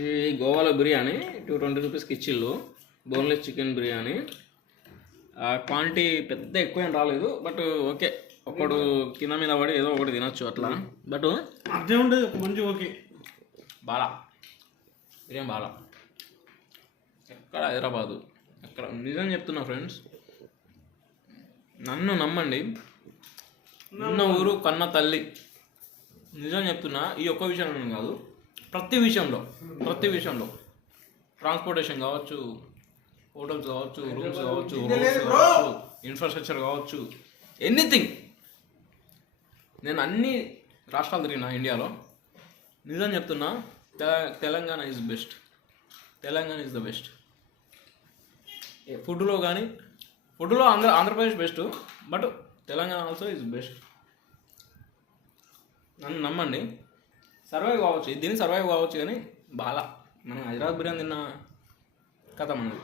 ఈ గోవాలో బిర్యానీ 220 రూపీస్కి ఇచ్చిళ్ళు. Boneless chicken biryani. క్వాంటిటీ పెద్ద ఎక్కువ ఏం రాలేదు, బట్ ఓకే, ఒకడు కింద మీద పడి ఏదో ఒకటి తినొచ్చు అట్లా. బట్ అదే ఉండదు మంచిగా ఓకే. బాలా బిర్యానీ బాలా. ఎక్కడ హైదరాబాదు, ఎక్కడ నిజం చెప్తున్నా ఫ్రెండ్స్, నన్ను నమ్మండి, నిన్న ఊరు కన్న తల్లి. నిజం చెప్తున్నా, ఈ ఒక్క విషయంలో కాదు, ప్రతి విషయంలో ట్రాన్స్పోర్టేషన్ కావచ్చు, హోటల్స్ కావచ్చు, రూమ్స్ కావచ్చు, రోడ్స్ కావచ్చు, ఇన్ఫ్రాస్ట్రక్చర్ కావచ్చు, ఎనీథింగ్. నేను అన్ని రాష్ట్రాలు తిరిగినా ఇండియాలో. నిజం చెప్తున్నా, Telangana is best. Telangana is the best. ఫుడ్లో కానీ, ఫుడ్లో Andhra Pradesh best, but Telangana also is best. నన్ను నమ్మండి, సర్వైవ్ కావచ్చు, దీన్ని సర్వైవ్ కావచ్చు. కానీ బాగా మనం హైదరాబాద్ బిర్యానీ తిన్న కథ మనది.